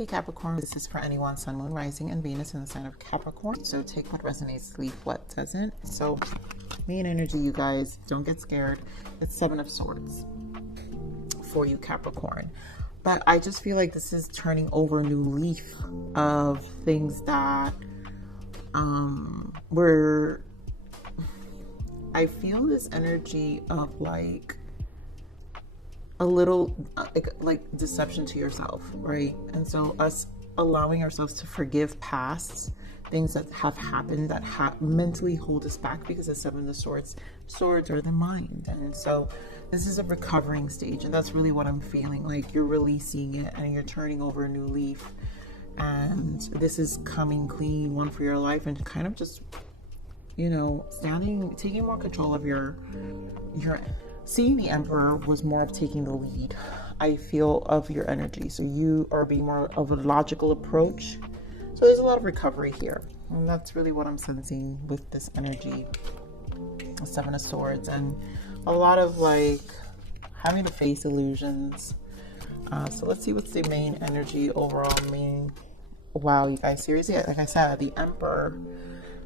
Hey Capricorn, this is for anyone, Sun, Moon, Rising, and Venus in the sign of Capricorn. So take what resonates, leave what doesn't. So main energy, you guys, don't get scared. It's Seven of Swords for you, Capricorn. But I just feel like this is turning over a new leaf of things that I feel this energy of like a little like deception to yourself, right? And so us allowing ourselves to forgive past things that have happened that mentally hold us back, because the Seven of Swords are the mind. And so this is a recovering stage, and that's really what I'm feeling. Like you're releasing it and you're turning over a new leaf, and this is coming clean, one for your life, and kind of just, you know, taking more control of your seeing the Emperor was more of taking the lead, I feel, of your energy. So you are being more of a logical approach. So there's a lot of recovery here. And that's really what I'm sensing with this energy, the Seven of Swords, and a lot of like having to face illusions. So let's see what's the main energy overall. Wow, you guys, seriously, like I said, the Emperor.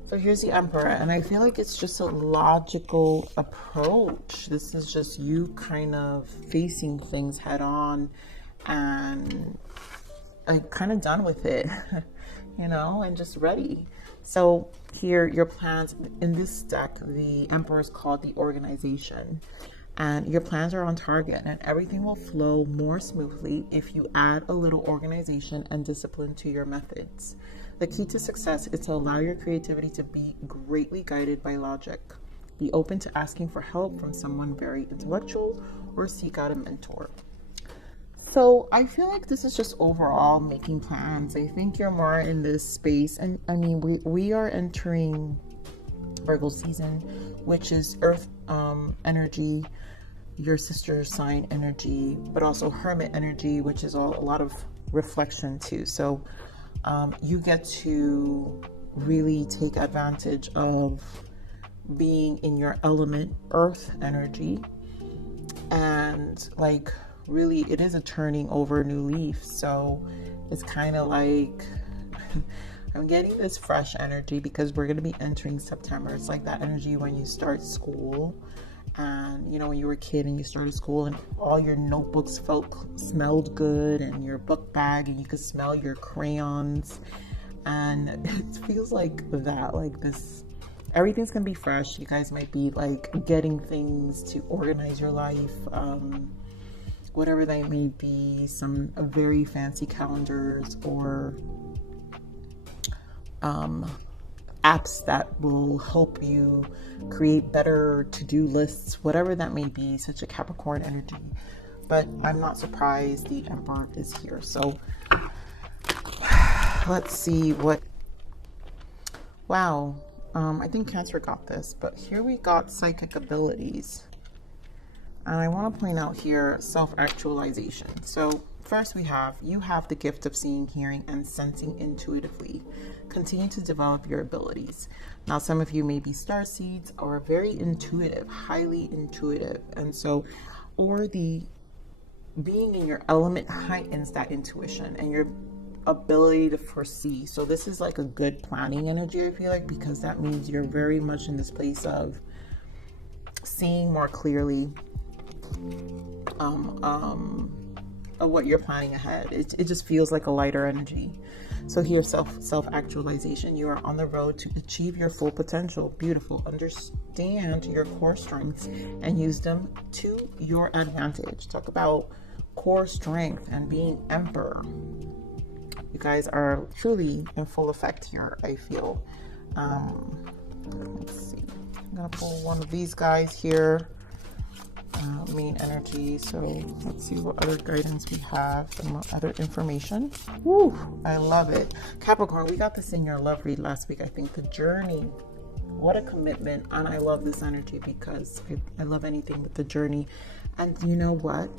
So here's the Emperor, and I feel like it's just a logical approach. This is just you kind of facing things head on and like kind of done with it, you know, and just ready. So here, your plans in this deck, the Emperor is called the organization, and your plans are on target, and everything will flow more smoothly if you add a little organization and discipline to your methods. The key to success is to allow your creativity to be greatly guided by logic. Be open to asking for help from someone very intellectual, or seek out a mentor. So I feel like this is just overall making plans. I think you're more in this space. And I mean, we are entering Virgo season, which is Earth energy, your sister sign energy, but also Hermit energy, which is a lot of reflection too. So you get to really take advantage of being in your element, Earth energy, and like really it is a turning over a new leaf. So it's kind of like I'm getting this fresh energy because we're going to be entering September. It's like that energy when you start school, and you know, when you were a kid and you started school and all your notebooks smelled good, and your book bag, and you could smell your crayons, and it feels like that, like this, everything's gonna be fresh. You guys might be like getting things to organize your life, whatever they may be, some very fancy calendars or apps that will help you create better to-do lists, whatever that may be. Such a Capricorn energy. But I'm not surprised the Emperor is here. So let's see what, wow, I think Cancer got this, but here we got psychic abilities. And I want to point out here self-actualization. So first you have the gift of seeing, hearing, and sensing intuitively. Continue to develop your abilities. Now, some of you may be star seeds or very intuitive, highly intuitive. And so, or the being in your element heightens that intuition and your ability to foresee. So this is like a good planning energy, I feel like, because that means you're very much in this place of seeing more clearly of what you're planning ahead. It just feels like a lighter energy. So here, self-actualization. You are on the road to achieve your full potential. Beautiful. Understand your core strengths and use them to your advantage. Talk about core strength and being Emperor. You guys are truly in full effect here, I feel. Let's see. I'm gonna pull one of these guys here. Main energy. So let's see what other guidance we have, some other information. Woo, I love it. Capricorn, we got this in your love read last week. I think the journey, what a commitment. And I love this energy because I love anything with the journey. And you know what?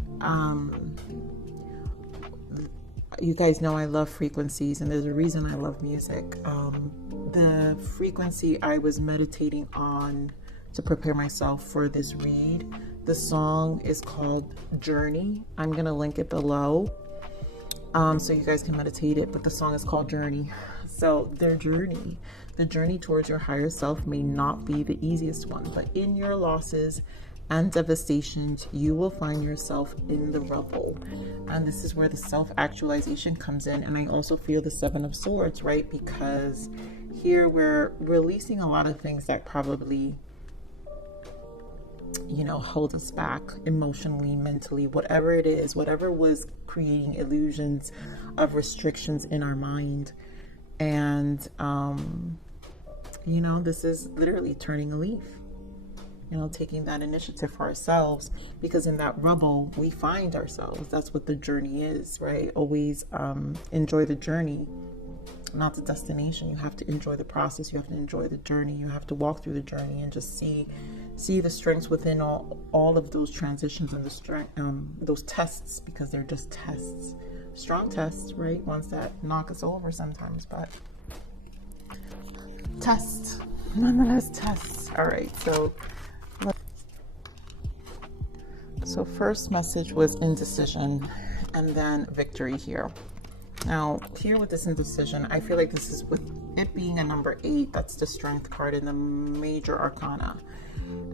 You guys know I love frequencies, and there's a reason I love music. The frequency I was meditating on to prepare myself for this read, the song is called Journey. I'm gonna link it below. so you guys can meditate it, but the song is called Journey. So their journey, the journey towards your higher self may not be the easiest one, but in your losses and devastations, you will find yourself in the rubble. And this is where the self-actualization comes in. And I also feel the Seven of Swords, right? Because here we're releasing a lot of things that probably, you know, hold us back emotionally, mentally, whatever it is, whatever was creating illusions of restrictions in our mind. And, you know, this is literally turning a leaf, you know, taking that initiative for ourselves, because in that rubble, we find ourselves. That's what the journey is, right? Always enjoy the journey, not the destination. You have to enjoy the process. You have to enjoy the journey. You have to walk through the journey and just see the strengths within all of those transitions and the strength, those tests, because they're just tests, strong tests, right? Ones that knock us over sometimes, but tests, nonetheless tests. All right, so first message was indecision, and then victory here. Now, here with this indecision, I feel like this is with it being a number 8, that's the strength card in the major arcana.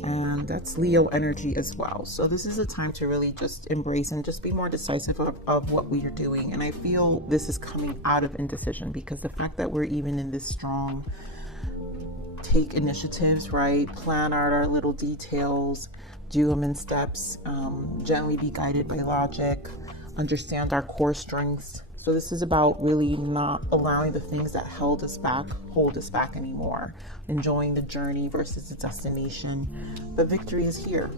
And that's Leo energy as well. So this is a time to really just embrace and just be more decisive of what we are doing. And I feel this is coming out of indecision, because the fact that we're even in this strong take initiatives, right? Plan out our little details, do them in steps, gently be guided by logic, understand our core strengths. So this is about really not allowing the things that hold us back anymore, enjoying the journey versus the destination. But victory is here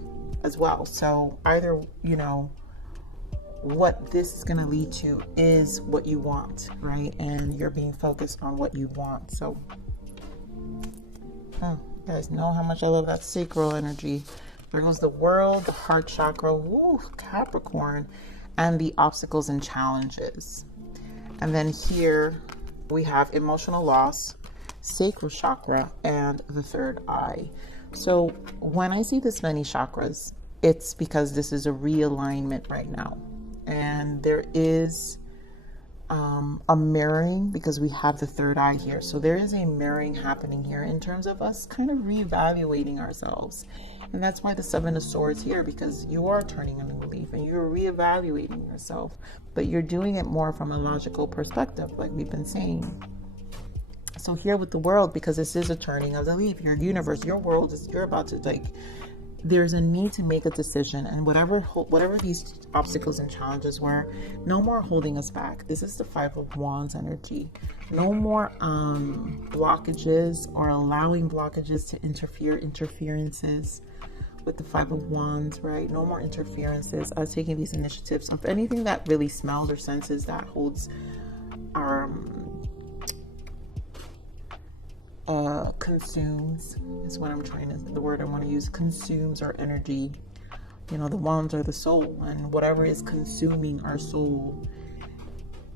as well. So either, you know, what this is going to lead to is what you want, right? And you're being focused on what you want. So you guys know how much I love that sacral energy. There goes the world, the heart chakra, woo, Capricorn, and the obstacles and challenges. And then here we have emotional loss, sacral chakra, and the third eye. So when I see this many chakras, it's because this is a realignment right now. And there is a mirroring, because we have the third eye here. So there is a mirroring happening here in terms of us kind of reevaluating ourselves. And that's why the Seven of Swords here, because you are turning a new leaf and you're reevaluating yourself, but you're doing it more from a logical perspective, like we've been saying. So here with the world, because this is a turning of the leaf, your universe, your world is, you're about to, like, there's a need to make a decision, and whatever these obstacles and challenges were, no more holding us back. This is the Five of Wands energy. No more blockages or allowing blockages to interferences with the Five of Wands, right? No more interferences. Taking these initiatives of anything that really smells or senses that holds our consumes is what I'm trying to, the word I want to use, consumes our energy. You know, the wands are the soul, and whatever is consuming our soul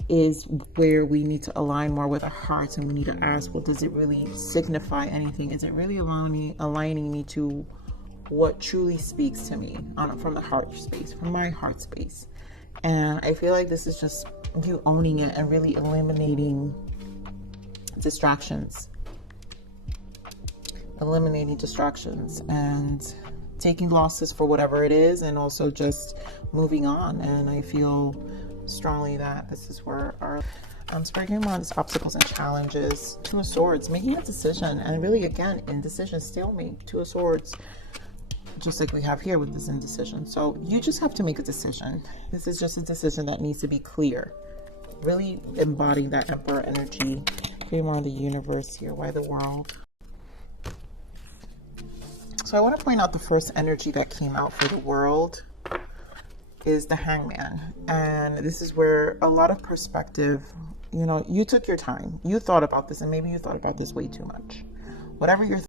is where we need to align more with our hearts, and we need to ask, well, does it really signify anything? Is it really aligning me to what truly speaks to me from the heart space, from my heart space? And I feel like this is just you owning it and really eliminating distractions and taking losses for whatever it is, and also just moving on. And I feel strongly that this is where our speaking about these obstacles and challenges. Two of Swords, making a decision, and really again, indecision, stalemate. Two of Swords, just like we have here with this indecision. So you just have to make a decision. This is just a decision that needs to be clear, really embodying that Emperor energy. Create more of the universe here. Why the world? So I want to point out the first energy that came out for the world is the Hangman. And this is where a lot of perspective, you know, you took your time. You thought about this, and maybe you thought about this way too much. Whatever you're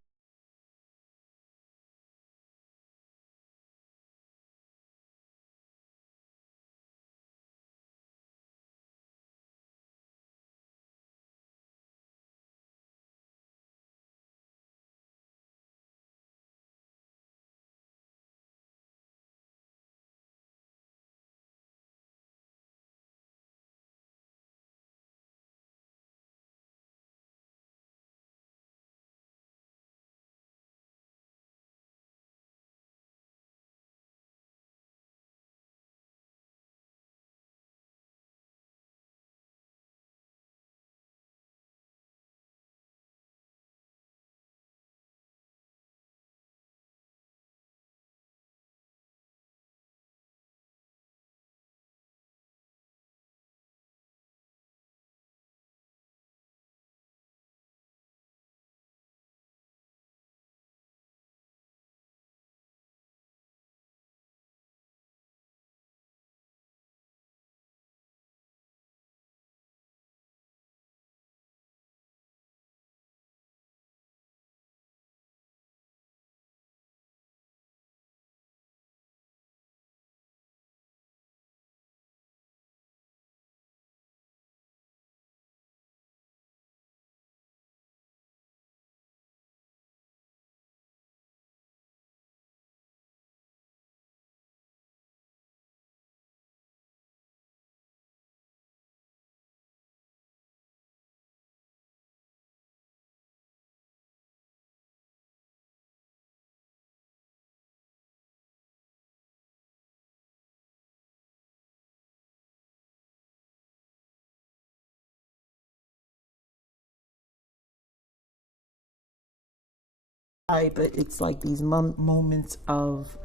but it's like these moments of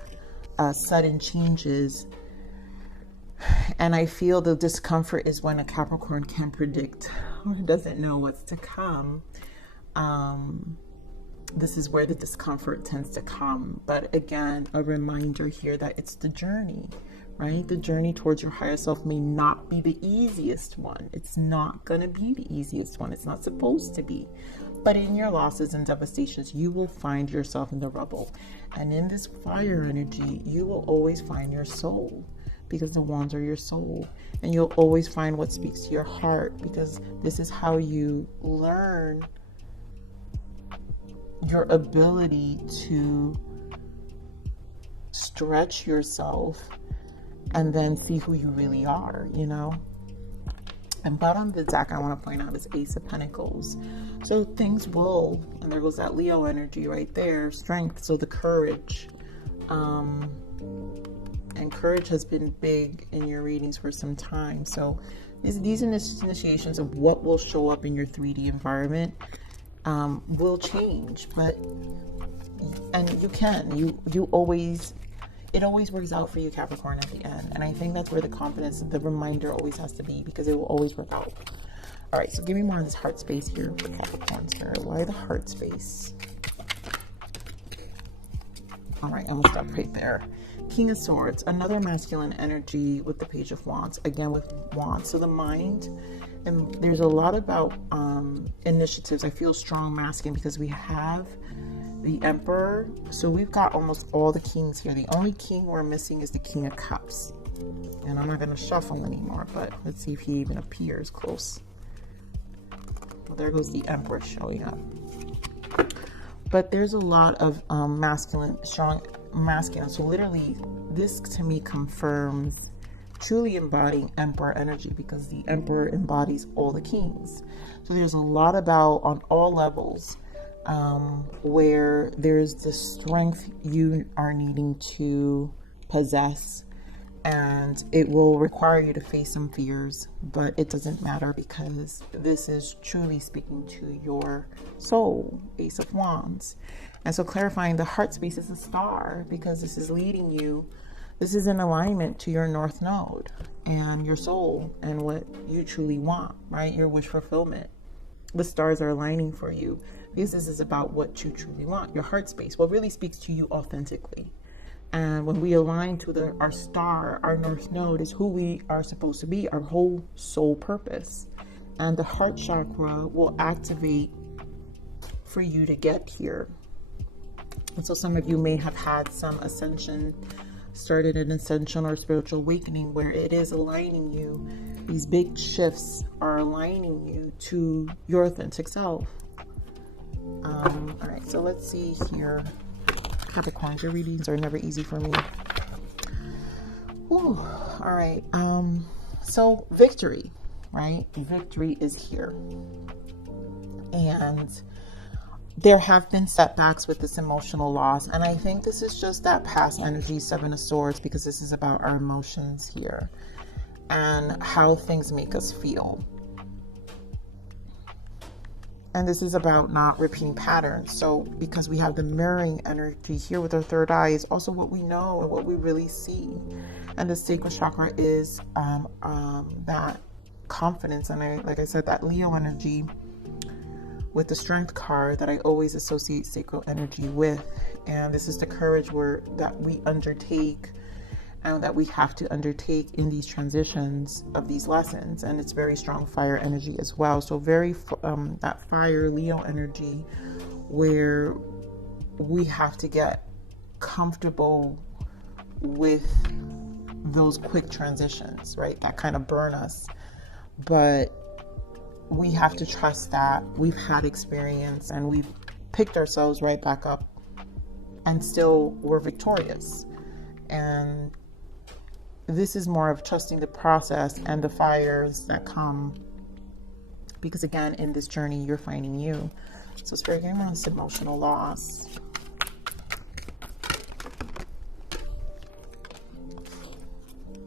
sudden changes. And I feel the discomfort is when a Capricorn can predict or doesn't know what's to come. This is where the discomfort tends to come. But again, a reminder here that it's the journey, right? The journey towards your higher self may not be the easiest one. It's not going to be the easiest one. It's not supposed to be. But in your losses and devastations, you will find yourself in the rubble. And in this fire energy, you will always find your soul, because the wands are your soul. And you'll always find what speaks to your heart, because this is how you learn your ability to stretch yourself and then see who you really are, you know. And bottom of the deck, I want to point out, is Ace of Pentacles. So things will, and there goes that Leo energy right there, strength, so the courage. And courage has been big in your readings for some time. So these initiations of what will show up in your 3D environment will change, and you always, it always works out for you, Capricorn, at the end. And I think that's where the confidence, the reminder always has to be, because it will always work out. All right, so give me more of this heart space here for Capricorn Spirit. Why the heart space? All right, I'm gonna stop right there. King of Swords, another masculine energy with the Page of Wands, again with Wands. So the mind, and there's a lot about initiatives. I feel strong masculine because we have the Emperor. So we've got almost all the kings here. The only king we're missing is the King of Cups. And I'm not going to shuffle anymore, but let's see if he even appears close. Well, there goes the Emperor showing up. But there's a lot of masculine, strong masculine. So literally, this to me confirms truly embodying Emperor energy, because the Emperor embodies all the kings. So there's a lot about, on all levels, where there's the strength you are needing to possess, and it will require you to face some fears, but it doesn't matter, because this is truly speaking to your soul. Ace of Wands. And so clarifying, the heart space is a star, because this is leading you. This is in alignment to your North Node and your soul and what you truly want, right? Your wish fulfillment. The stars are aligning for you, because this is about what you truly want, your heart space, what really speaks to you authentically. And when we align to our star, our North Node is who we are supposed to be, our whole soul purpose. And the heart chakra will activate for you to get here. And so some of you may have had some ascension, started an ascension or spiritual awakening, where it is aligning you. These big shifts are aligning you to your authentic self. All right, so let's see here. Capricorn, your readings are never easy for me. Ooh, all right. So victory, right? Victory is here. And there have been setbacks with this emotional loss. And I think this is just that past energy, Seven of Swords, because this is about our emotions here and how things make us feel. And this is about not repeating patterns. So because we have the mirroring energy here with our third eye, is also what we know and what we really see. And the sacral chakra is that confidence. And like I said, that Leo energy with the strength card that I always associate sacral energy with. And this is the courage that we undertake and that we have to undertake in these transitions of these lessons. And it's very strong fire energy as well. So very that fire Leo energy, where we have to get comfortable with those quick transitions, right? That kind of burn us. But we have to trust that we've had experience and we've picked ourselves right back up, and still we're victorious. And this is more of trusting the process and the fires that come, because again, in this journey, you're finding you. So Spirit, give me on this emotional loss.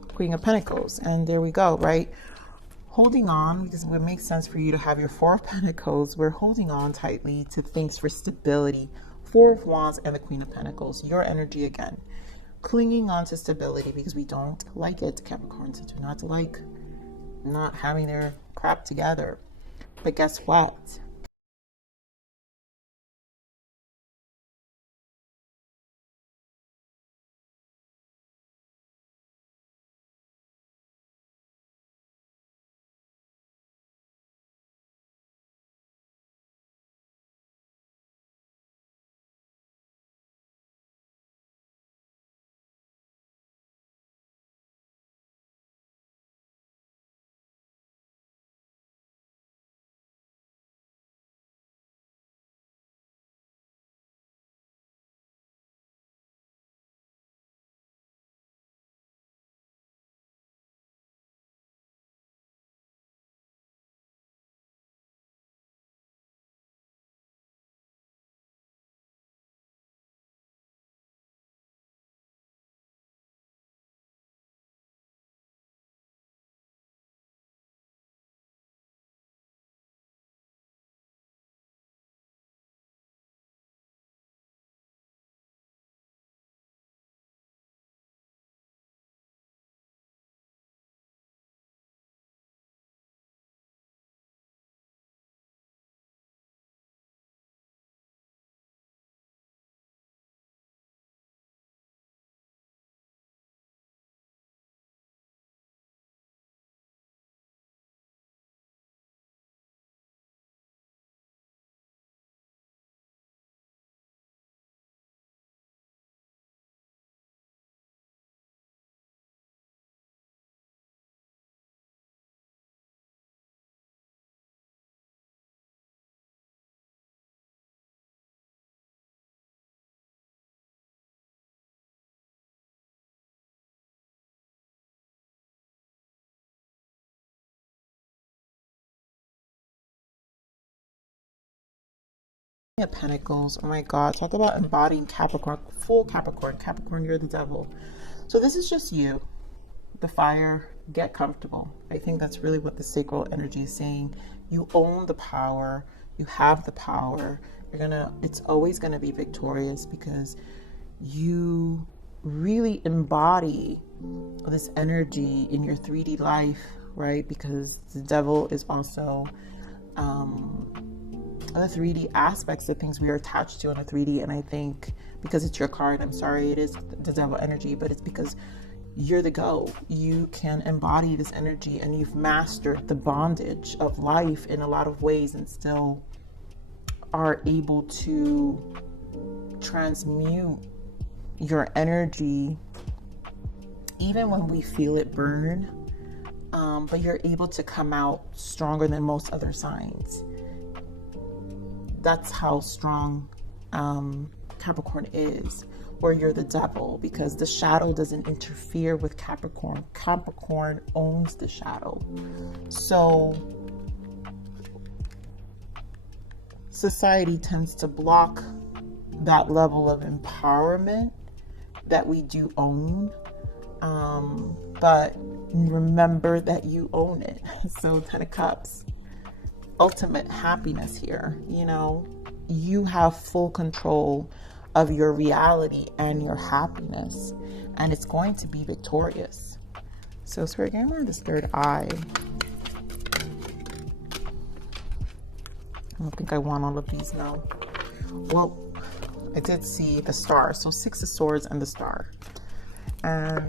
Queen of Pentacles, and there we go, right? Holding on, because it would make sense for you to have your Four of Pentacles. We're holding on tightly to things for stability, Four of Wands and the Queen of Pentacles. Your energy again. Clinging on to stability because we don't like it. Capricorns do not like not having their crap together. But guess what? Of Pentacles. Oh my God, talk about embodying Capricorn, full Capricorn. Capricorn, you're the devil. So this is just you, the fire. Get comfortable. I think that's really what the sacral energy is saying. You own the power. You have the power. It's always gonna be victorious because you really embody this energy in your 3D life, right? Because the devil is also the 3D aspects of things we are attached to on a 3D. And I think because it's your card, I'm sorry, it is the devil energy, but it's because you're the go. You can embody this energy and you've mastered the bondage of life in a lot of ways and still are able to transmute your energy even when we feel it burn, but you're able to come out stronger than most other signs. That's how strong Capricorn is, where you're the devil, because the shadow doesn't interfere with Capricorn. Capricorn owns the shadow. So society tends to block that level of empowerment that we do own. But remember that you own it. So 10 of Cups. Ultimate happiness here. You know, you have full control of your reality and your happiness, and it's going to be victorious. So Spirit, give me this third eye. I don't think I want all of these now. Well, I did see the star. So 6 of Swords and the star. And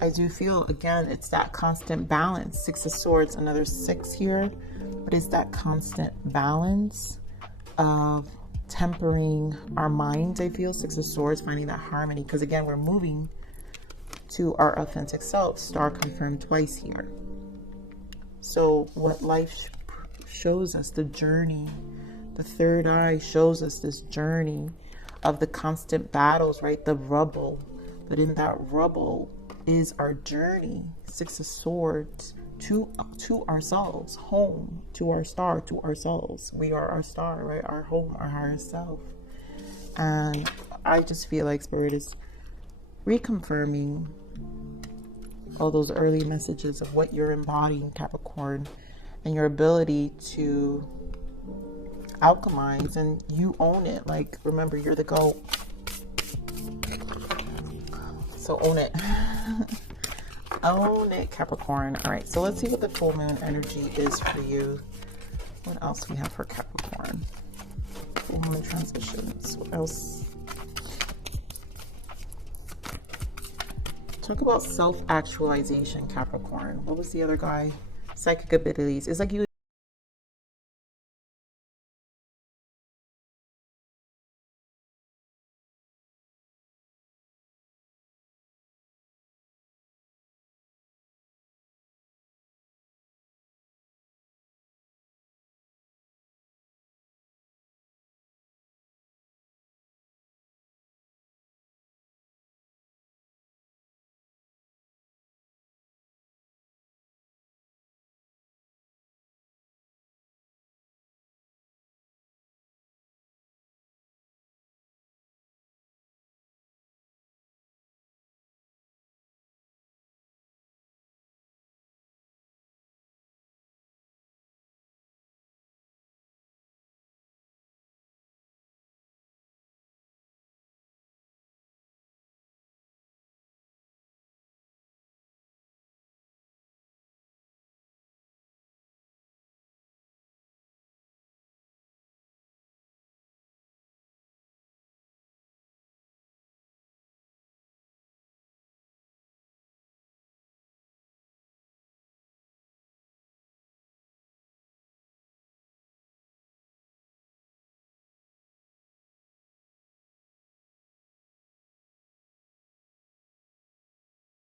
I do feel, again, it's that constant balance. 6 of Swords, another 6 here. But it's that constant balance of tempering our minds, I feel. 6 of Swords, finding that harmony. Because, again, we're moving to our authentic self. Star confirmed twice here. So what life shows us, the journey, the third eye shows us this journey of the constant battles, right? The rubble. But in that rubble is our journey. 6 of Swords to ourselves, home, to our star, to ourselves. We are our star, right? Our home, our higher self. And I just feel like Spirit is reconfirming all those early messages of what you're embodying, Capricorn, and your ability to alchemize and you own it. Like, remember, you're the GOAT. So own it. Own it, Capricorn. All right, so let's see what the full moon energy is for you. What else do we have for Capricorn? Full moon transitions. What else? Talk about self-actualization, Capricorn. What was the other guy? Psychic abilities. It's like you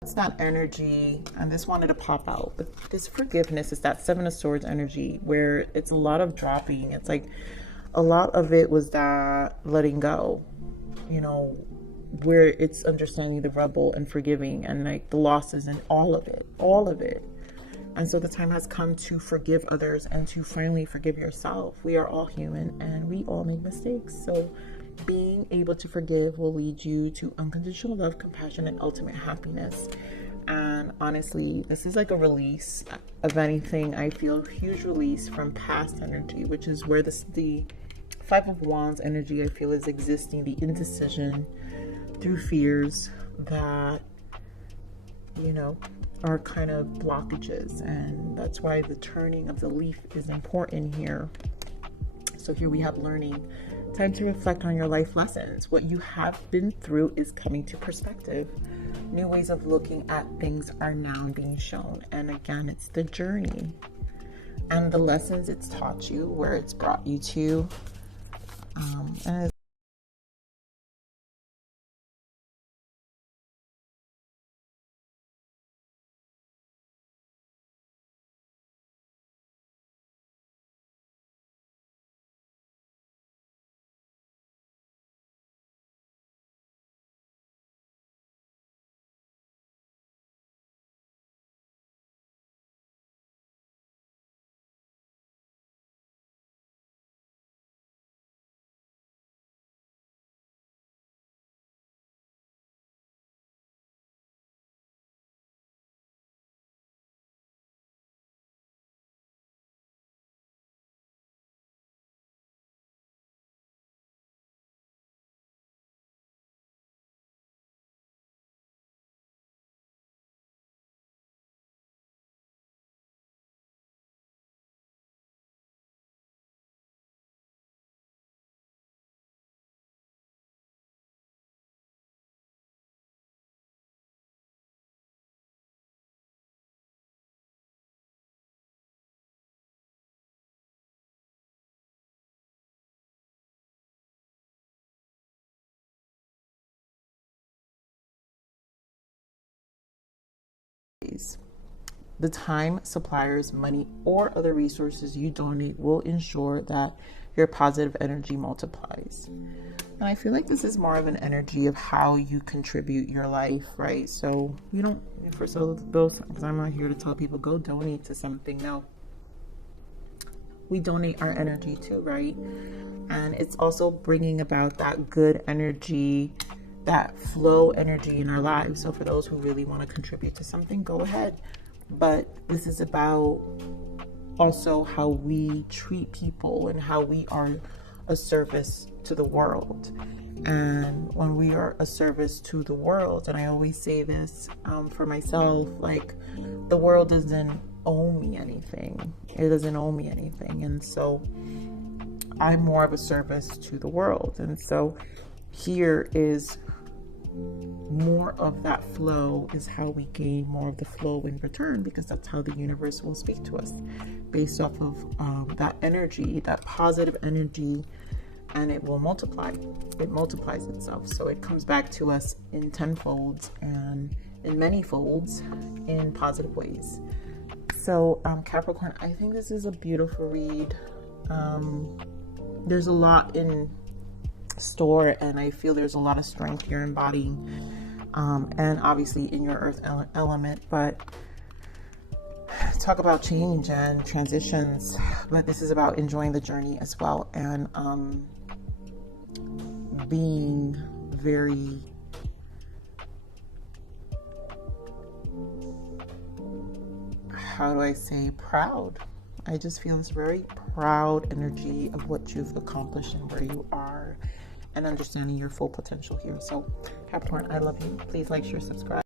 it's that energy, and this wanted to pop out, but this forgiveness is that Seven of Swords energy where it's a lot of dropping. It's like a lot of it was that letting go, you know, where it's understanding the rebel and forgiving and like the losses and all of it. And so the time has come to forgive others and to finally forgive yourself. We are all human and we all make mistakes. So being able to forgive will lead you to unconditional love, compassion, and ultimate happiness. And honestly, this is like a release of anything. I feel a huge release from past energy, which is where the Five of Wands energy I feel is existing, the indecision through fears that, you know, are kind of blockages. And that's why the turning of the leaf is important here. So here we have learning. Time to reflect on your life lessons. What you have been through is coming to perspective. New ways of looking at things are now being shown. And again, it's the journey and the lessons it's taught you, where it's brought you to. And the time, suppliers, money, or other resources you donate will ensure that your positive energy multiplies. And I feel like this is more of an energy of how you contribute your life, right? So you don't, for those, because I'm not here to tell people go donate to something. No, we donate our energy too, right? And it's also bringing about that good energy, that flow energy in our lives. So for those who really want to contribute to something, go ahead. But this is about also how we treat people and how we are a service to the world. And when we are a service to the world, and I always say this for myself, like, the world doesn't owe me anything. It doesn't owe me anything. And so I'm more of a service to the world. And so here is more of that flow, is how we gain more of the flow in return, because that's how the universe will speak to us, based off of that energy, that positive energy, and it will multiply. It multiplies itself. So it comes back to us in tenfolds and in many folds in positive ways. So Capricorn, I think this is a beautiful read. There's a lot in store, and I feel there's a lot of strength you're embodying, and obviously in your earth element. But talk about change and transitions, but this is about enjoying the journey as well, and being very how do I say, proud. I just feel this very proud energy of what you've accomplished and where you are, and understanding your full potential here. So Capricorn, I love you. Please like, share, subscribe.